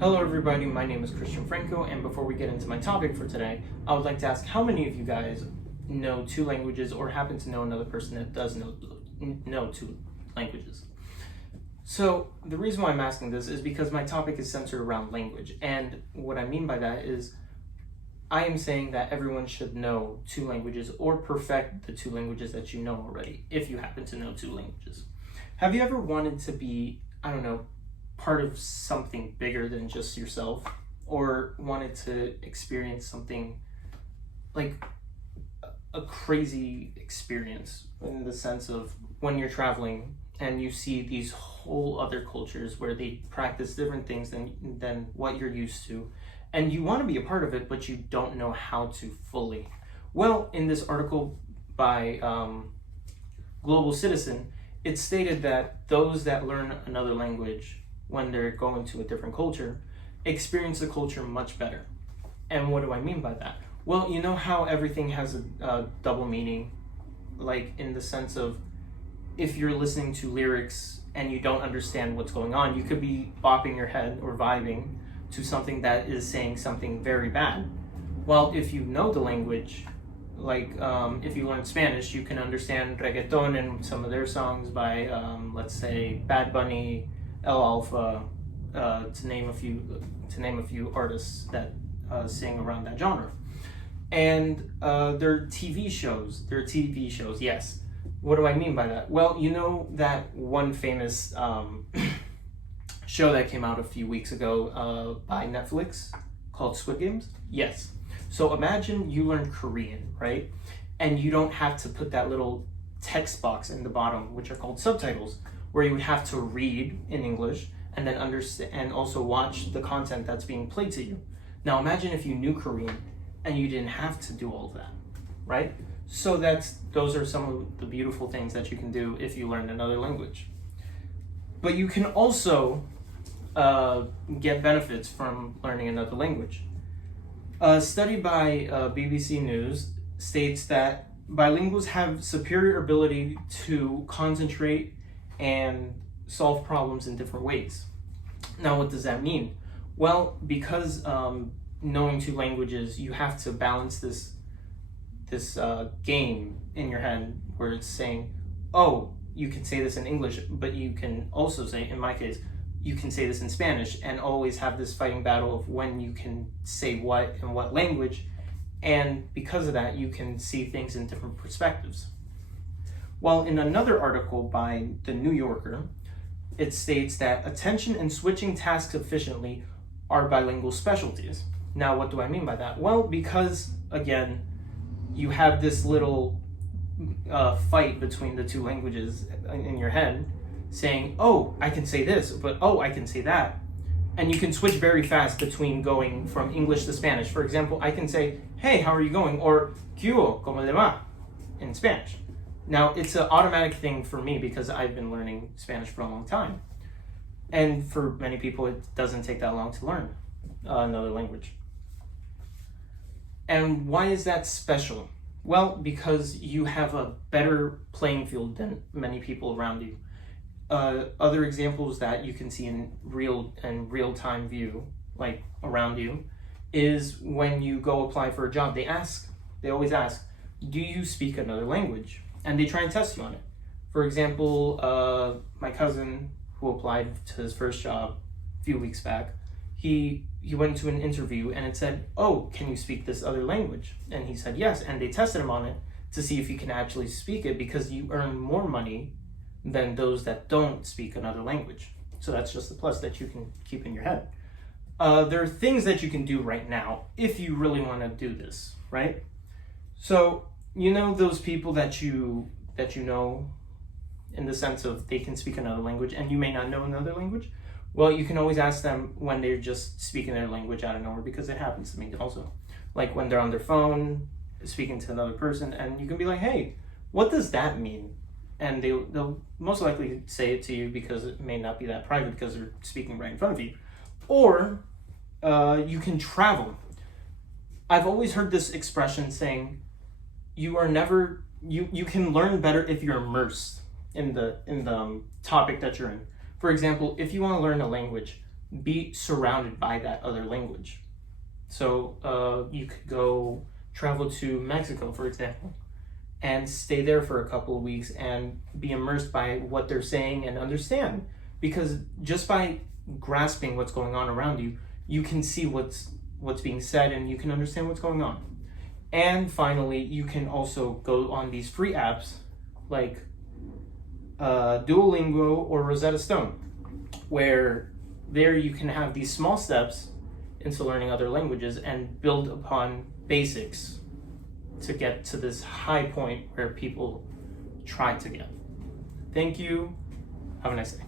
Hello everybody, my name is Christian Franco, and before we get into my topic for today, I would like to ask how many of you guys know two languages or happen to know another person that does know two languages. So the reason why I'm asking this is because my topic is centered around language, and what I mean by that is I am saying that everyone should know two languages or perfect the two languages that you know already, if you happen to know two languages. Have you ever wanted to be, part of something bigger than just yourself, or wanted to experience something like a crazy experience in the sense of when you're traveling and you see these whole other cultures where they practice different things than what you're used to, and you want to be a part of it but you don't know how to fully? Well, in this article by Global Citizen, it stated that those that learn another language when they're going to a different culture experience the culture much better. And what do I mean by that? Well, you know how everything has a double meaning, like in the sense of if you're listening to lyrics and you don't understand what's going on, you could be bopping your head or vibing to something that is saying something very bad. Well, if you know the language, like if you learn Spanish, you can understand reggaeton and some of their songs by, let's say, Bad Bunny, El Alfa, to name a few artists that sing around that genre. And their TV shows, yes. What do I mean by that? Well, you know that one famous show that came out a few weeks ago by Netflix called Squid Games? Yes. So imagine you learn Korean, right? And you don't have to put that little text box in the bottom, which are called subtitles, where you would have to read in English and then understand and also watch the content that's being played to you. Now imagine if you knew Korean and you didn't have to do all of that, right? So those are some of the beautiful things that you can do if you learn another language. But you can also get benefits from learning another language. A study by BBC News states that bilinguals have superior ability to concentrate and solve problems in different ways. Now, what does that mean? Well, because knowing two languages, you have to balance this game in your head where it's saying, oh, you can say this in English, but you can also say, in my case, you can say this in Spanish, and always have this fighting battle of when you can say what in what language, and because of that, you can see things in different perspectives. Well, in another article by The New Yorker, it states that attention and switching tasks efficiently are bilingual specialties. Now, what do I mean by that? Well, because, again, you have this little fight between the two languages in your head, saying, oh, I can say this, but oh, I can say that. And you can switch very fast between going from English to Spanish. For example, I can say, hey, how are you going? Or, ¿qué hubo? ¿Cómo le va? In Spanish. Now, it's an automatic thing for me because I've been learning Spanish for a long time. And for many people, it doesn't take that long to learn another language. And why is that special? Well, because you have a better playing field than many people around you. Other examples that you can see in real-time view, like around you, is when you go apply for a job, they always ask, do you speak another language? And they try and test you on it. For example, my cousin who applied to his first job a few weeks back, he went to an interview and it said, oh, can you speak this other language? And he said yes, and they tested him on it to see if he can actually speak it, because you earn more money than those that don't speak another language. So that's just a plus that you can keep in your head. There are things that you can do right now if you really want to do this, right? So, you know those people that you know in the sense of they can speak another language and you may not know another language? Well, you can always ask them when they're just speaking their language out of nowhere, because it happens to me also. Like when they're on their phone speaking to another person, and you can be like, hey, what does that mean? And they'll most likely say it to you because it may not be that private because they're speaking right in front of you. Or you can travel. I've always heard this expression saying, you can learn better if you're immersed in the topic that you're in. For example, if you want to learn a language, be surrounded by that other language. So you could go travel to Mexico, for example, and stay there for a couple of weeks and be immersed by what they're saying and understand. Because just by grasping what's going on around you, you can see what's being said and you can understand what's going on. And finally, you can also go on these free apps like Duolingo or Rosetta Stone, where there you can have these small steps into learning other languages and build upon basics to get to this high point where people try to get. Thank you. Have a nice day.